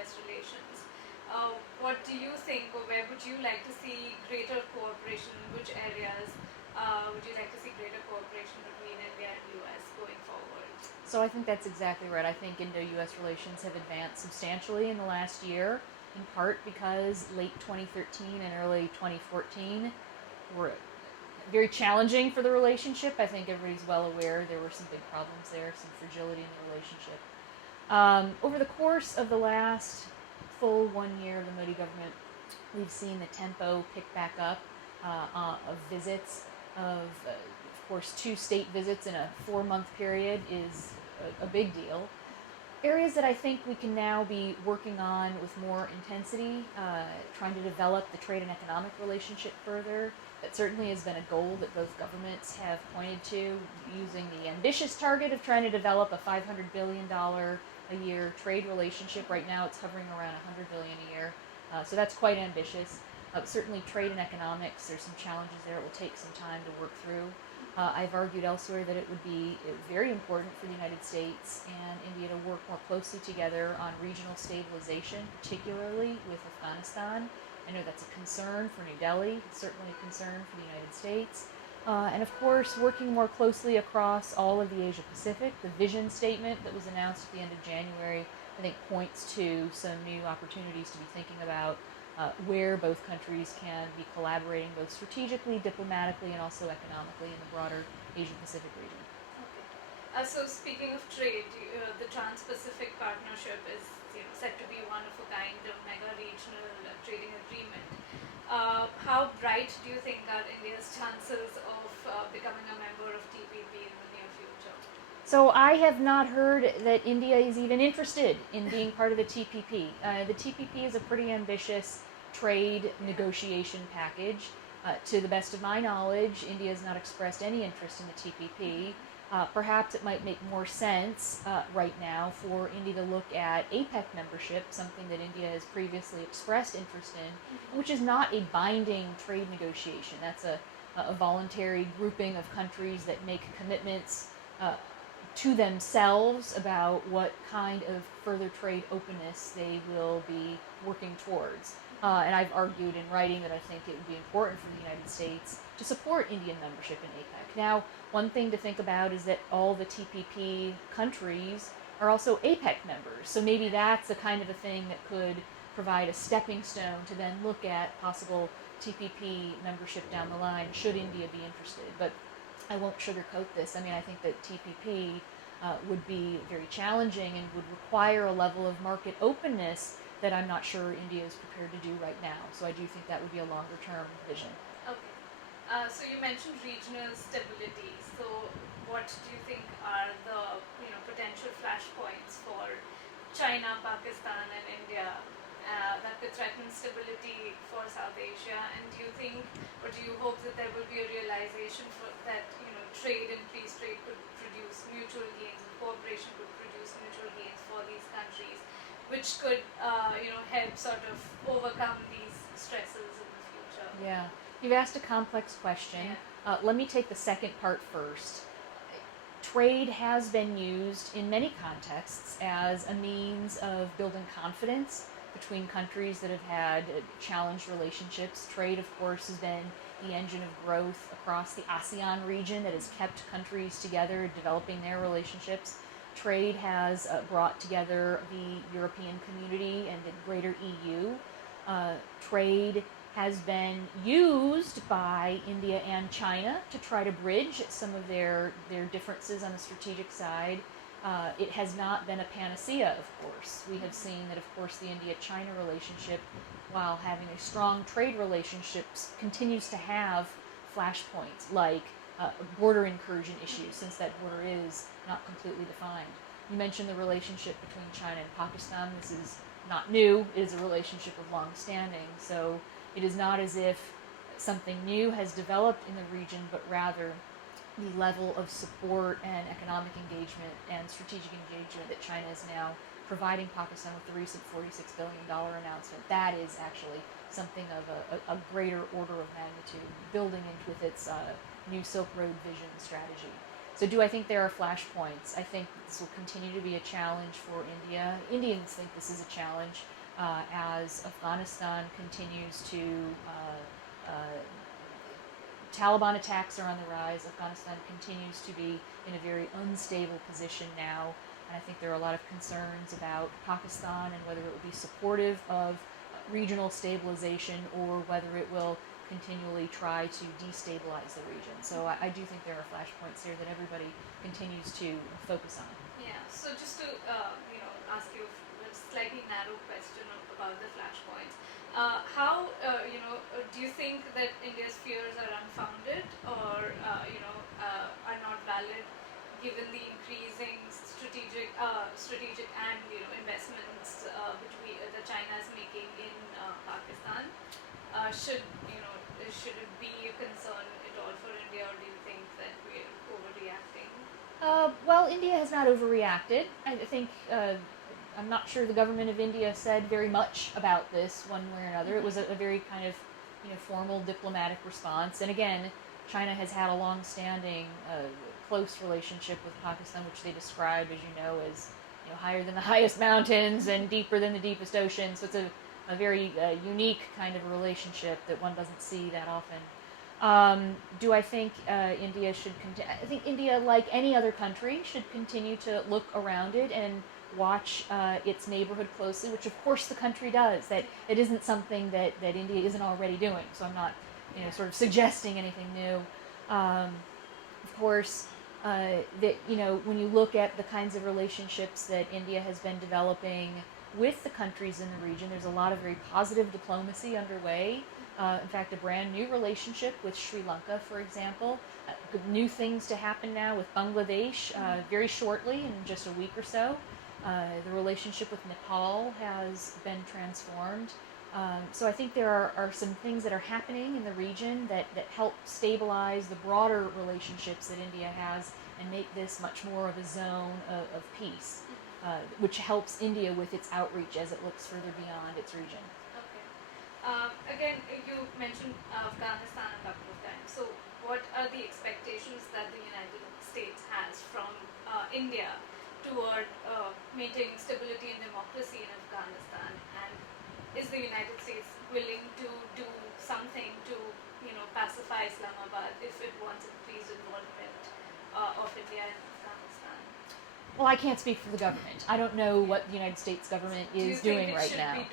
Indo-US relations. What do you think, or where would you like to see greater cooperation? Which areas would you like to see greater cooperation between India and US going forward? So I think that's exactly right. I think Indo-US relations have advanced substantially in the last year, in part because late 2013 and early 2014 were very challenging for the relationship. I think everybody's well aware there were some big problems there, some fragility in the relationship. Over the course of the last full 1 year of the Modi government, we've seen the tempo pick back up of visits, of course, 2 state visits in a 4-month period is a big deal. Areas that I think we can now be working on with more intensity, trying to develop the trade and economic relationship further. That certainly has been a goal that both governments have pointed to, using the ambitious target of trying to develop a $500 billion a year trade relationship. Right now it's hovering around $100 billion a year. So that's quite ambitious. Certainly trade and economics, there's some challenges there. It will take some time to work through. I've argued elsewhere that it would be very important for the United States and India to work more closely together on regional stabilization, particularly with Afghanistan. I know that's a concern for New Delhi. It's certainly a concern for the United States. And of course, working more closely across all of the Asia Pacific. The vision statement that was announced at the end of January, I think, points to some new opportunities to be thinking about where both countries can be collaborating both strategically, diplomatically, and also economically in the broader Asia-Pacific region. Okay. So speaking of trade, the Trans-Pacific Partnership is said to be one of a kind of mega regional trading agreement. How bright do you think are India's chances of becoming a member of TPP in the near future? So I have not heard that India is even interested in being part of the TPP. The TPP is a pretty ambitious trade negotiation package. To the best of my knowledge, India has not expressed any interest in the TPP. Perhaps it might make more sense right now for India to look at APEC membership, something that India has previously expressed interest in, which is not a binding trade negotiation. That's a voluntary grouping of countries that make commitments to themselves about what kind of further trade openness they will be working towards. And I've argued in writing that I think it would be important for the United States to support Indian membership in APEC. Now, one thing to think about is that all the TPP countries are also APEC members, so maybe that's the kind of a thing that could provide a stepping stone to then look at possible TPP membership down the line, should India be interested. But I won't sugarcoat this. I mean, I think that TPP would be very challenging and would require a level of market openness that I'm not sure India is prepared to do right now. So I do think that would be a longer-term vision. Okay. So you mentioned regional stability. So what do you think are the potential flashpoints for China, Pakistan, and India that could threaten stability for South Asia? And do you think, or do you hope that there will be a realization that trade, increased trade, could produce mutual gains, and cooperation could produce mutual gains for these countries, which could help sort of overcome these stresses in the future? Yeah, you've asked a complex question. Yeah. Let me take the second part first. Trade has been used in many contexts as a means of building confidence between countries that have had challenged relationships. Trade, of course, has been the engine of growth across the ASEAN region that has kept countries together, developing their relationships. Trade has brought together the European community and the greater EU. Trade has been used by India and China to try to bridge some of their differences on the strategic side. It has not been a panacea, of course. We have seen that, of course, the India-China relationship, while having a strong trade relationship, continues to have flashpoints like border incursion issues, since that border is not completely defined. You mentioned the relationship between China and Pakistan. This is not new. It is a relationship of long standing. So it is not as if something new has developed in the region, but rather the level of support and economic engagement and strategic engagement that China is now providing Pakistan with the recent $46 billion announcement. That is actually something of a greater order of magnitude, building into with its new Silk Road vision strategy. So do I think there are flashpoints? I think this will continue to be a challenge for India. Indians think this is a challenge as Afghanistan continues to Taliban attacks are on the rise. Afghanistan continues to be in a very unstable position now, and I think there are a lot of concerns about Pakistan and whether it will be supportive of regional stabilization or whether it will continually try to destabilize the region. So I do think there are flashpoints here that everybody continues to focus on. Yeah. So just to ask you a slightly narrow question about the flashpoints. How do you think that India's fears are unfounded or are not valid, given the increasing strategic and investments between that China is making in Pakistan? Should it be a concern at all for India, or do you think that we're overreacting? Well, India has not overreacted. I think I'm not sure the government of India said very much about this one way or another. It was a very kind of formal diplomatic response. And again, China has had a long-standing close relationship with Pakistan, which they describe, as you know, as higher than the highest mountains and deeper than the deepest ocean. So it's a very unique kind of a relationship that one doesn't see that often. Do I think India should continue? I think India, like any other country, should continue to look around it and watch its neighborhood closely, which of course the country does. That it isn't something that India isn't already doing. So I'm not sort of suggesting anything new. Of course, that when you look at the kinds of relationships that India has been developing with the countries in the region, there's a lot of very positive diplomacy underway. In fact, a brand new relationship with Sri Lanka, for example. New things to happen now with Bangladesh very shortly, in just a week or so. The relationship with Nepal has been transformed. So I think there are some things that are happening in the region that help stabilize the broader relationships that India has and make this much more of a zone of peace, which helps India with its outreach as it looks further beyond its region. Again, you mentioned Afghanistan a couple of times. So, what are the expectations that the United States has from India toward maintaining stability and democracy in Afghanistan? And is the United States willing to do something to, pacify Islamabad if it wants increased involvement of India in Afghanistan? Well, I can't speak for the government. I don't know what the United States government is doing right now.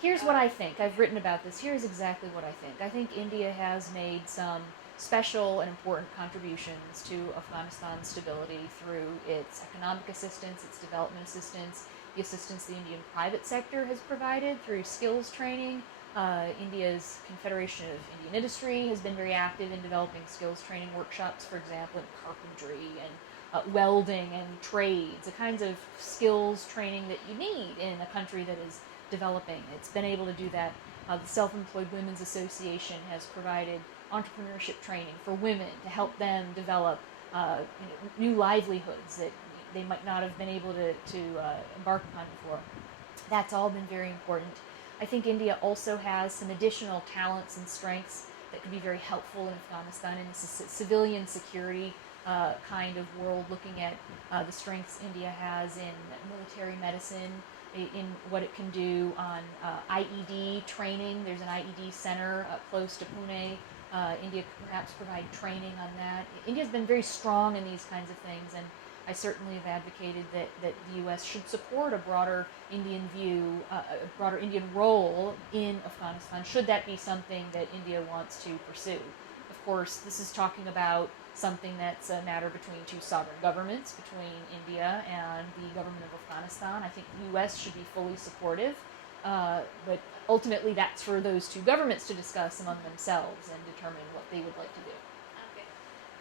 Here's what I think. I've written about this. Here's exactly what I think. I think India has made some special and important contributions to Afghanistan's stability through its economic assistance, its development assistance, the assistance the Indian private sector has provided through skills training. India's Confederation of Indian Industry has been very active in developing skills training workshops, for example, in carpentry and welding and trades, the kinds of skills training that you need in a country that is developing. It's been able to do that. The Self-Employed Women's Association has provided entrepreneurship training for women to help them develop new livelihoods that they might not have been able to embark upon before. That's all been very important. I think India also has some additional talents and strengths that could be very helpful in Afghanistan in the civilian security kind of world, looking at the strengths India has in military medicine, in what it can do on IED training. There's an IED center close to Pune. India could perhaps provide training on that. India's been very strong in these kinds of things, and I certainly have advocated that the U.S. should support a broader Indian view, a broader Indian role in Afghanistan, should that be something that India wants to pursue. Of course, this is talking about something that's a matter between two sovereign governments, between India and the government of Afghanistan. I think the U.S. should be fully supportive, but ultimately that's for those two governments to discuss among themselves and determine what they would like to do. Okay.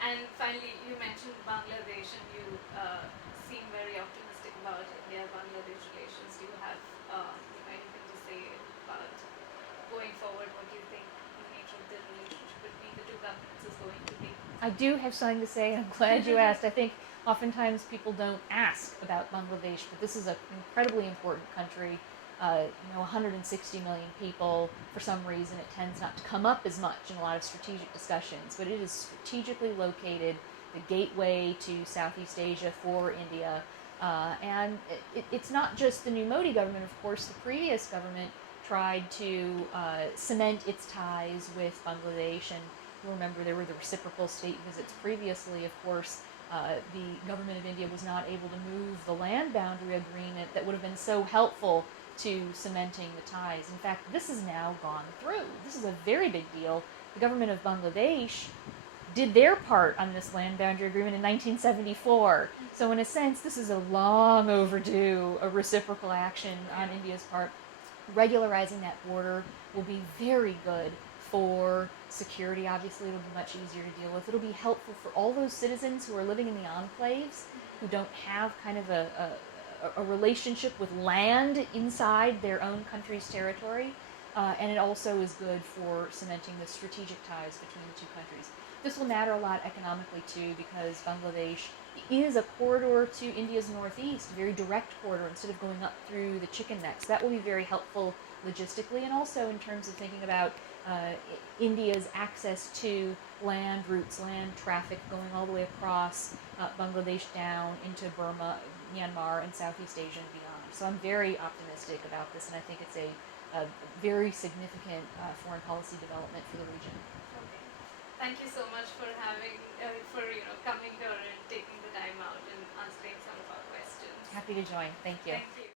And finally, you mentioned Bangladesh, and you seem very optimistic about India-Bangladesh relations. Do you have anything to say about going forward? What do you think the nature of the relationship between the two governments is going to be? I do have something to say, and I'm glad you asked. I think oftentimes people don't ask about Bangladesh, but this is an incredibly important country. 160 million people. For some reason, it tends not to come up as much in a lot of strategic discussions, but it is strategically located. the gateway to Southeast Asia for India. And it's not just the new Modi government, of course. The previous government tried to cement its ties with Bangladesh, and you'll remember there were the reciprocal state visits previously. Of course, the government of India was not able to move the land boundary agreement that would have been so helpful to cementing the ties. In fact, this has now gone through. This is a very big deal. The government of Bangladesh did their part on this land boundary agreement in 1974. So in a sense, this is a long overdue a reciprocal action on India's part. Regularizing that border will be very good for security. Obviously, it'll be much easier to deal with. It'll be helpful for all those citizens who are living in the enclaves, who don't have kind of a relationship with land inside their own country's territory. And it also is good for cementing the strategic ties between the two countries. This will matter a lot economically too, because Bangladesh is a corridor to India's northeast, a very direct corridor, instead of going up through the chicken necks. That will be very helpful logistically, and also in terms of thinking about India's access to land routes, land traffic going all the way across Bangladesh down into Burma, Myanmar, and Southeast Asia and beyond. So I'm very optimistic about this, and I think it's a very significant foreign policy development for the region. Okay. Thank you so much for having, coming here and taking the time out and answering some of our questions. Happy to join. Thank you. Thank you.